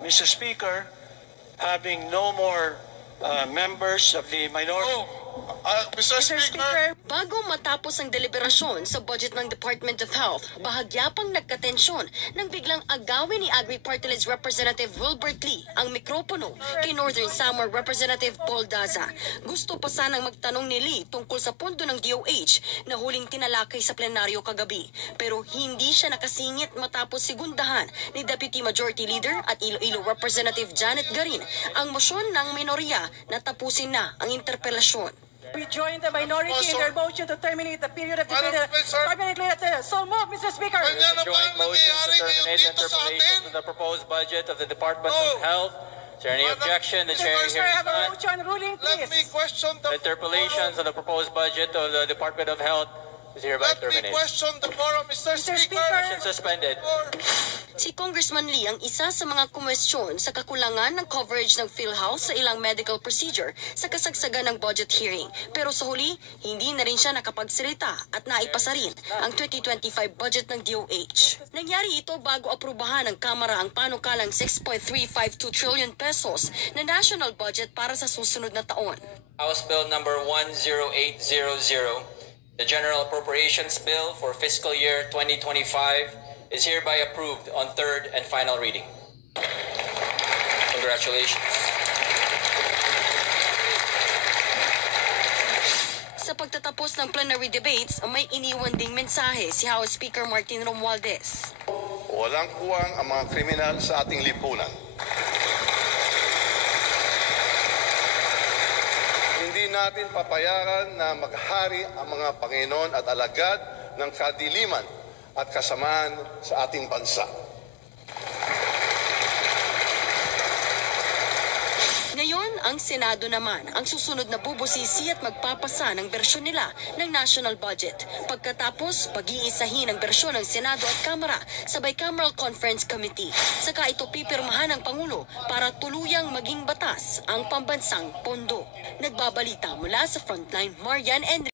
Mr. Speaker, having no more members of the minority. Mr. Speaker. Bago matapos ang deliberasyon sa budget ng Department of Health, bahagya pang nagkatensyon nang biglang agawin ni Agri Party List Representative Wilbert Lee ang mikropono kay Northern Samar Representative Paul Daza. Gusto pa sanang magtanong ni Lee tungkol sa pondo ng DOH na huling tinalakay sa plenaryo kagabi. Pero hindi siya nakasingit matapos sigundahan ni Deputy Majority Leader at Iloilo Representative Janet Garin ang motion ng minorya na tapusin na ang interpelasyon. We join the minority in their motion to terminate the period of debate. So move, Mr. Speaker. Joint motion to terminate interpellation to the proposed budget of the Department of Health. Is there any objection? The chair Mr. Speaker, I hears have a none. motion ruling, Let me please. question the Interpellations on the proposed budget of the Department of Health is hereby Let me terminated. question the forum, Mr. Speaker. Session suspended. Si Congressman Lee ang isa sa mga kumwestiyon sa kakulangan ng coverage ng PhilHealth sa ilang medical procedure sa kasagsagan ng budget hearing. Pero sa huli, hindi na rin siya nakapagsalita at naipasa rin ang 2025 budget ng DOH. Nangyari ito bago aprubahan ng Kamara ang panukalang 6.352 trillion pesos na national budget para sa susunod na taon. House Bill number 10800, the General Appropriations Bill for fiscal year 2025 is hereby approved on third and final reading. Congratulations. Sa pagtatapos ng plenary debates, may iniwan ding mensahe si House Speaker Martin Romualdez. Walang kuwang ang mga kriminal sa ating lipunan. Hindi natin papayagan na maghari ang mga Panginoon at alagad ng kadiliman at kasamaan sa ating bansa. Ngayon, ang Senado naman ang susunod na bubusisi at magpapasa ng bersyon nila ng national budget. Pagkatapos, pag-iisahin ang bersyon ng Senado at Kamara sa Bicameral Conference Committee. Saka ito pipirmahan ng Pangulo para tuluyang maging batas ang pambansang pondo. Nagbabalita mula sa Frontline, Marian Enrique.